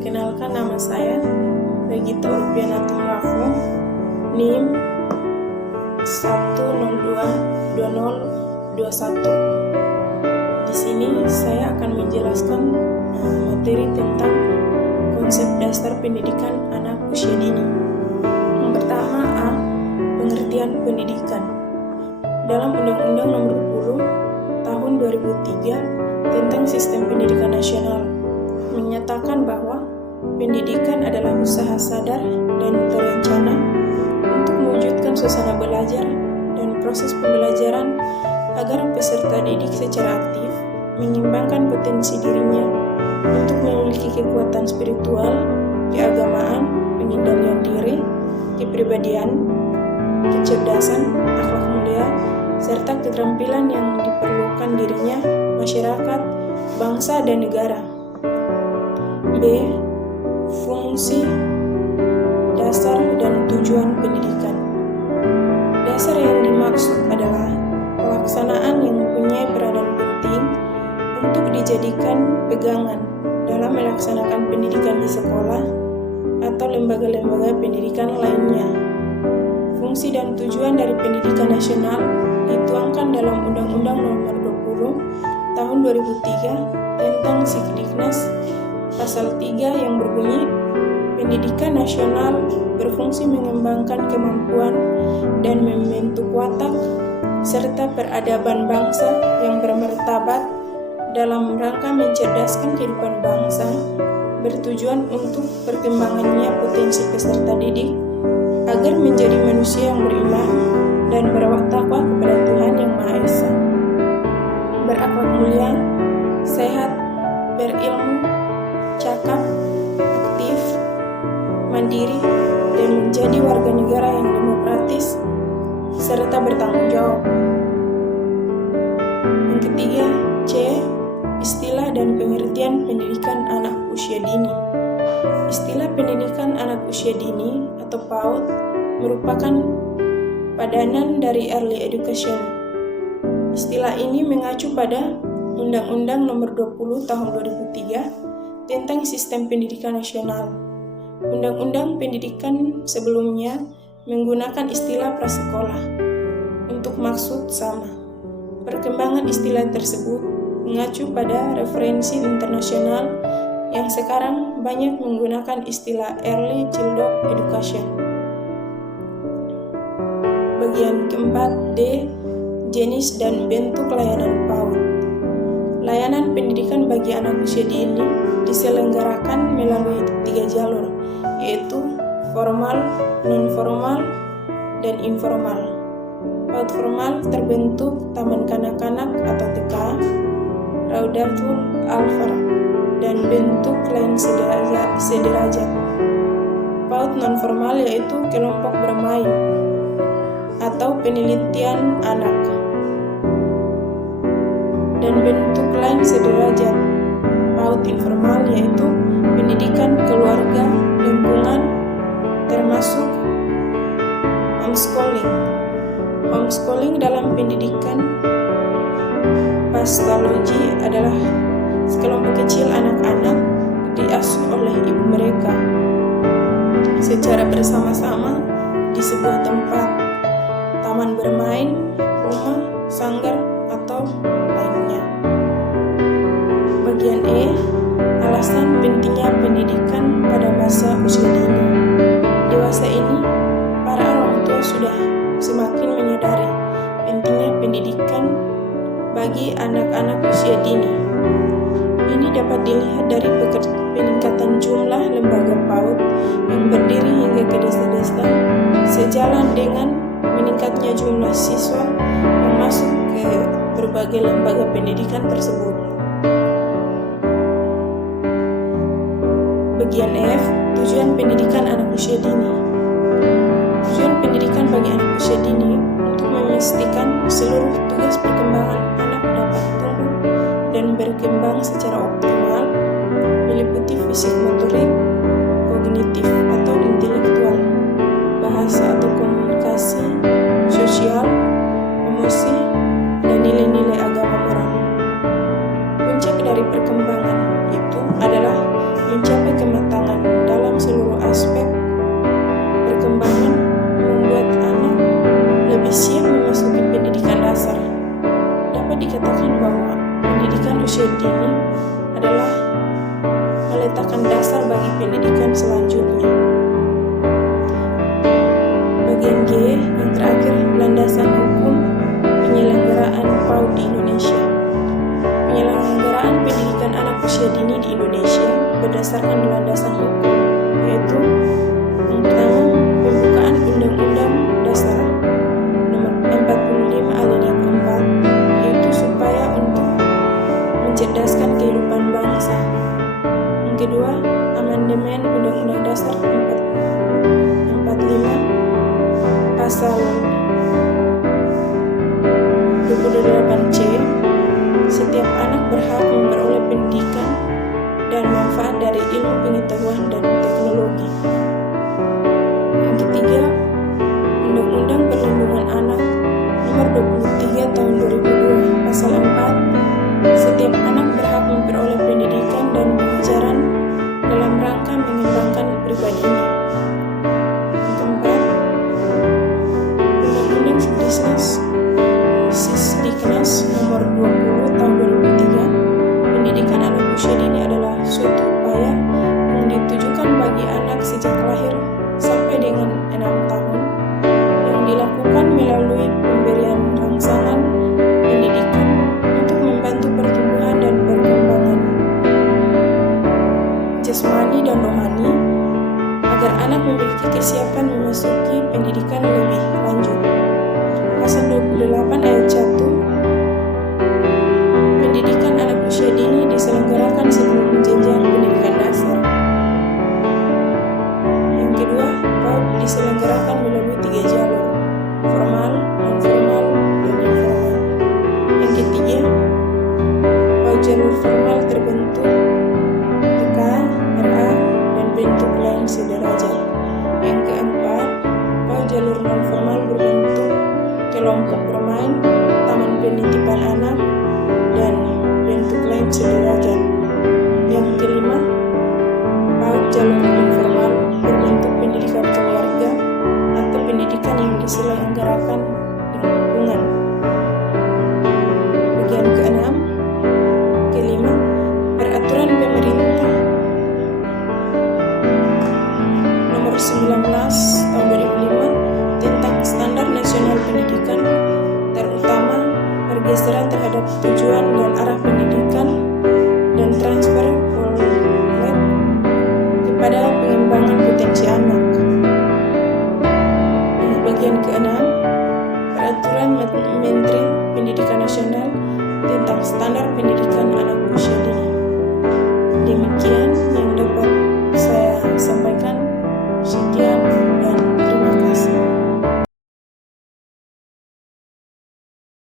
Perkenalkan, nama saya Regita Urbianati Mafung, NIM 1022021. Di sini saya akan menjelaskan materi tentang konsep dasar pendidikan anak usia dini. Yang pertama, A. Pengertian pendidikan. Dalam Undang-Undang Nomor 10 Tahun 2003 tentang Sistem Pendidikan Nasional menyatakan bahwa pendidikan adalah usaha sadar dan terencana untuk mewujudkan suasana belajar dan proses pembelajaran agar peserta didik secara aktif mengembangkan potensi dirinya untuk memiliki kekuatan spiritual, keagamaan, pengendalian diri, kepribadian, kecerdasan, akhlak mulia, serta keterampilan yang diperlukan dirinya, masyarakat, bangsa, dan negara. B. Fungsi, dasar, dan tujuan pendidikan. Dasar yang dimaksud adalah pelaksanaan yang mempunyai peranan penting untuk dijadikan pegangan dalam melaksanakan pendidikan di sekolah atau lembaga-lembaga pendidikan lainnya. Fungsi dan tujuan dari pendidikan nasional dituangkan dalam Undang-Undang Nomor 20 Tahun 2003 tentang Sikdiknas Pasal 3 yang berbunyi, pendidikan nasional berfungsi mengembangkan kemampuan dan membentuk watak serta peradaban bangsa yang bermartabat dalam rangka mencerdaskan kehidupan bangsa, bertujuan untuk perkembangannya potensi peserta didik agar menjadi manusia yang beriman dan bertakwa kepada Tuhan Yang Maha Esa, berakhlak mulia, sehat, berilmu, cakap, aktif, mandiri, dan menjadi warga negara yang demokratis serta bertanggung jawab. Yang ketiga, C. Istilah dan pengertian pendidikan anak usia dini. Istilah pendidikan anak usia dini atau PAUD merupakan padanan dari early education. Istilah ini mengacu pada Undang-Undang Nomor 20 Tahun 2003 tentang Sistem Pendidikan Nasional. Undang-Undang pendidikan sebelumnya menggunakan istilah prasekolah untuk maksud sama. Perkembangan istilah tersebut mengacu pada referensi internasional yang sekarang banyak menggunakan istilah early childhood education. Bagian keempat, D. Jenis dan bentuk layanan PAUD. Layanan pendidikan bagi anak usia dini diselenggarakan melalui 3 jalur, yaitu formal, non-formal, dan informal. PAUD formal terbentuk Taman Kanak-Kanak atau TK, Raudatul Alfar, dan bentuk lain sederajat. PAUD non-formal yaitu kelompok bermain atau penelitian anak, dan bentuk lain sederajat PAUD informal yaitu pendidikan keluarga, lingkungan, termasuk homeschooling. Homeschooling dalam pendidikan pastologi adalah sekelompok kecil anak-anak diasuh oleh ibu mereka secara bersama-sama di sebuah tempat, taman bermain, rumah, sanggar, atau lainnya. Bagian E. Alasan pentingnya pendidikan pada masa usia dini. Dewasa ini, para orang tua sudah semakin menyadari pentingnya pendidikan bagi anak-anak usia dini. Ini dapat dilihat dari peningkatan jumlah lembaga PAUD yang berdiri hingga ke desa-desa, sejalan dengan meningkatnya jumlah siswa yang masuk ke berbagai lembaga pendidikan tersebut. Bagian F. Tujuan pendidikan anak usia dini. Tujuan pendidikan bagi anak usia dini untuk memastikan seluruh tugas perkembangan anak dapat tumbuh dan berkembang secara optimal, meliputi fisik motorik, kognitif atau intelektual, bahasa atau komunikasi, sosial, emosi, dan nilai-nilai agama moral. Puncak dari perkembangan itu adalah mencapai kematangan dalam seluruh aspek perkembangan membuat anak lebih siap memasuki pendidikan dasar. Dapat dikatakan bahwa pendidikan usia dini adalah meletakkan dasar bagi pendidikan selanjutnya. Bagian G yang terakhir, landasan hukum penyelenggaraan PAUD di Indonesia. Penyelenggaraan pendidikan anak usia dini di Indonesia berdasarkan landasan hukum, yaitu yang pertama, pembukaan Undang-Undang Dasar Nomor 45 Alinea 4, yaitu supaya untuk mencerdaskan kehidupan bangsa. Yang kedua, amandemen Undang-Undang Dasar 45 Pasal 28C, setiap anak berhak memperoleh pendidikan dan manfaat dari ilmu pengetahuan dan teknologi. Yang ketiga, Undang-Undang Perlindungan Anak Nomor 23 Tahun 2002 Pasal 4, setiap anak berhak memperoleh pendidikan dan pengajaran dalam rangka mengembangkan pribadinya. Yang keempat, Undang-Undang Sisdiknas Nomor 20 Tahun 2003, pendidikan anak usia dini adalah suatu upaya yang ditujukan bagi anak sejak lahir sampai dengan 6 tahun yang dilakukan melalui pemberian rangsangan pendidikan untuk membantu pertumbuhan dan perkembangan jasmani dan rohani agar anak memiliki kesiapan memasuki pendidikan lebih lanjut. Pasal 28 ayat 1, pendidikan anak usia dini diselenggarakan sebelum jenjang pendidikan dasar. Yang kedua, PAUD diselenggarakan melalui 3 jalur, formal, non-formal, dan informal. Yang ketiga, PAUD jalur formal terbentuk TK, RA, dan bentuk lain sederajat. Yang keempat, PAUD jalur non-formal berbentuk kelompok bermain, taman penitipan anak, dan bentuk lain sederajat. Yang kelima, PAUD jalur informal berbentuk pendidikan keluarga atau pendidikan yang diselenggarakan di lingkungan. Bagian keenam, kelima, peraturan pemerintah Nomor 19 Tahun 2005 tentang standar nasional pendidikan, terutama pergeseran terhadap tujuan dan arah pendidikan dan transfer polet kepada pengembangan potensi anak. Bagian keenam, peraturan Menteri Pendidikan Nasional tentang standar pendidikan anak usia dini. Demikian